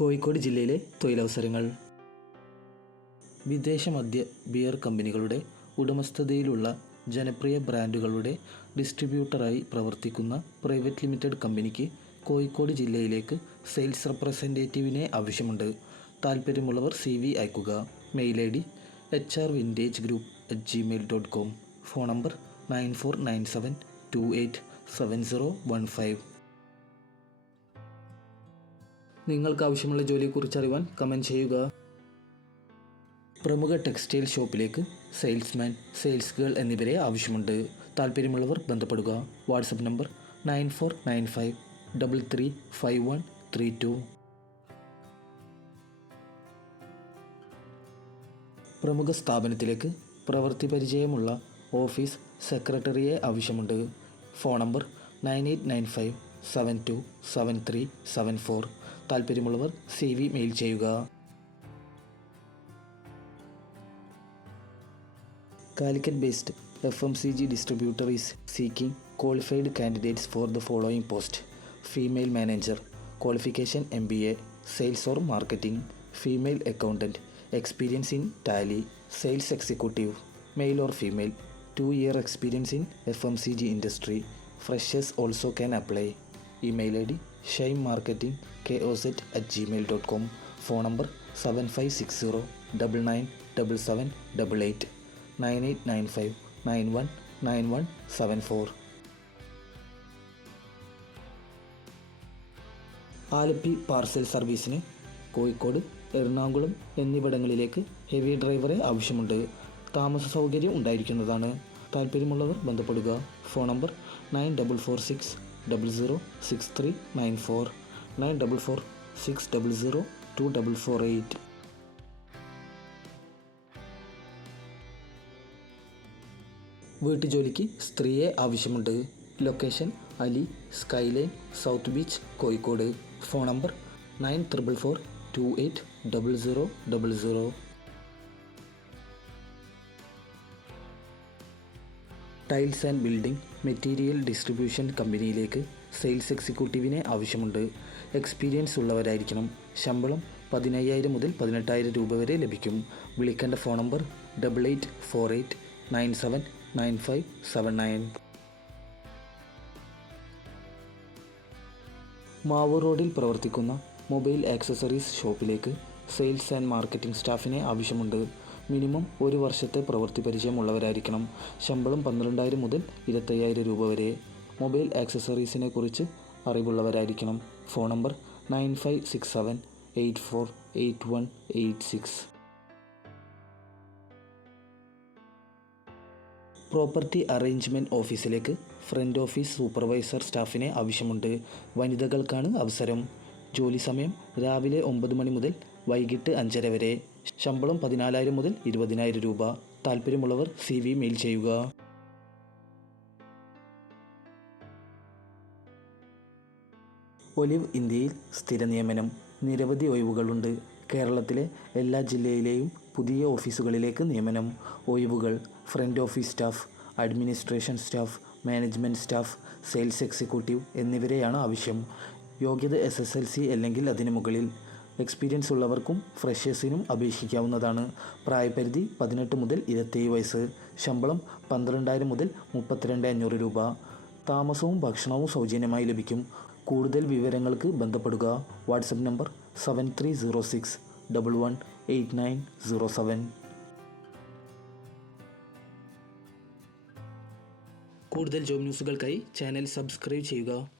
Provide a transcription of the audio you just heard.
കോഴിക്കോട് ജില്ലയിലെ തൊഴിലവസരങ്ങൾ. വിദേശ മദ്യ ബിയർ കമ്പനികളുടെ ഉടമസ്ഥതയിലുള്ള ജനപ്രിയ ബ്രാൻഡുകളുടെ ഡിസ്ട്രിബ്യൂട്ടറായി പ്രവർത്തിക്കുന്ന പ്രൈവറ്റ് ലിമിറ്റഡ് കമ്പനിക്ക് കോഴിക്കോട് ജില്ലയിലേക്ക് സെയിൽസ് റെപ്രസെന്റേറ്റീവിനെ ആവശ്യമുണ്ട്. താൽപ്പര്യമുള്ളവർ സി വി അയക്കുക mail I D H R vintage group at Gmail dot com. Phone number nine four nine seven two eight seven zero one five. നിങ്ങൾക്ക് ആവശ്യമുള്ള ജോലിയെക്കുറിച്ച് അറിയുവാൻ കമന്റ് ചെയ്യുക. പ്രമുഖ ടെക്സ്റ്റൈൽ ഷോപ്പിലേക്ക് സെയിൽസ്മാൻ സെയിൽസ് ഗേൾ എന്നിവരെ ആവശ്യമുണ്ട്. താല്പര്യമുള്ളവർ ബന്ധപ്പെടുക. WhatsApp number nine four nine five double three five one three two. പ്രമുഖ സ്ഥാപനത്തിലേക്ക് പ്രവൃത്തി പരിചയമുള്ള ഓഫീസ് സെക്രട്ടറിയെ ആവശ്യമുണ്ട്. Phone number nine eight nine five seven two seven three seven four. താല്പര്യമുള്ളവർ സി മെയിൽ ചെയ്യുക. Calicut based F M C G distributor is seeking qualified candidates for the following post female manager qualification M B A sales or marketing female accountant experience in Tally sales executive male or female two year experience in F M C G industry freshers also can apply email I D ഷൈം marketing K O set at Gmail dot com phone number seven five six zero double nine double seven double eight nine eight nine five nine one nine one seven four Alleppey parcel സർവീസിന് കോഴിക്കോട് എറണാകുളം എന്നിവിടങ്ങളിലേക്ക് heavy ഡ്രൈവറെ ആവശ്യമുണ്ട്. താമസ സൗകര്യം ഉണ്ടായിരിക്കുന്നതാണ്. താല്പര്യമുള്ളവർ ബന്ധപ്പെടുക. Phone number nine double four six double zero six three nine four nine double four six double zero two double four eight വീട്ടുജോലിക്ക് സ്ത്രീയെ ആവശ്യമുണ്ട്. Location Ali skyline south beach Kozhikode. Phone number nine triple four two eight double zero double zero tiles and building material distribution കമ്പനിയിലേക്ക് sales എക്സിക്യൂട്ടീവിനെ ആവശ്യമുണ്ട്. Experience ഉള്ളവരായിരിക്കണം. ശമ്പളം പതിനയ്യായിരം മുതൽ പതിനെട്ടായിരം രൂപ വരെ ലഭിക്കും. വിളിക്കേണ്ട phone number double eight four eight nine seven nine five seven nine Mavoor റോഡിൽ പ്രവർത്തിക്കുന്ന മൊബൈൽ ആക്സസറീസ് ഷോപ്പിലേക്ക് സെയിൽസ് ആൻഡ് മാർക്കറ്റിംഗ് സ്റ്റാഫിനെ ആവശ്യമുണ്ട്. മിനിമം ഒരു വർഷത്തെ പ്രവൃത്തി പരിചയമുള്ളവരായിരിക്കണം. ശമ്പളം പന്ത്രണ്ടായിരം മുതൽ ഇരുപത്തയ്യായിരം രൂപ വരെ. മൊബൈൽ ആക്സസറീസിനെ കുറിച്ച് അറിവുള്ളവരായിരിക്കണം. Phone number nine five six seven eight four eight one eight six. Property arrangement ഓഫീസിലേക്ക് ഫ്രണ്ട് ഓഫീസ് സൂപ്പർവൈസർ സ്റ്റാഫിനെ ആവശ്യമുണ്ട്. വനിതകൾക്കാണ് അവസരം. ജോലി സമയം രാവിലെ ഒമ്പത് മണി മുതൽ വൈകിട്ട് അഞ്ചര വരെ. ശമ്പളം പതിനാലായിരം മുതൽ ഇരുപതിനായിരം രൂപ. താല്പര്യമുള്ളവർ സി വി മെയിൽ ചെയ്യുക. ഒലിവ് ഇന്ത്യയിൽ സ്ഥിര നിയമനം. നിരവധി ഒഴിവുകളുണ്ട്. കേരളത്തിലെ എല്ലാ ജില്ലയിലെയും പുതിയ ഓഫീസുകളിലേക്ക് നിയമനം. ഒഴിവുകൾ front office staff administration staff management staff sales executive എന്നിവരെയാണ് ആവശ്യം. യോഗ്യത എസ് എസ് എൽ സി അല്ലെങ്കിൽ അതിനു മുകളിൽ. എക്സ്പീരിയൻസ് ഉള്ളവർക്കും ഫ്രഷേഴ്സിനും അപേക്ഷിക്കാവുന്നതാണ്. പ്രായപരിധി പതിനെട്ട് മുതൽ ഇരുപത്തേഴ് വയസ്സ്. ശമ്പളം പന്ത്രണ്ടായിരം മുതൽ മുപ്പത്തിരണ്ട് അഞ്ഞൂറ് രൂപ. താമസവും ഭക്ഷണവും സൗജന്യമായി ലഭിക്കും. കൂടുതൽ വിവരങ്ങൾക്ക് ബന്ധപ്പെടുക. WhatsApp number seven three zero six double one eight nine zero seven കൂടുതൽ ജോബ് ന്യൂസുകൾക്കായി ചാനൽ സബ്സ്ക്രൈബ് ചെയ്യുക.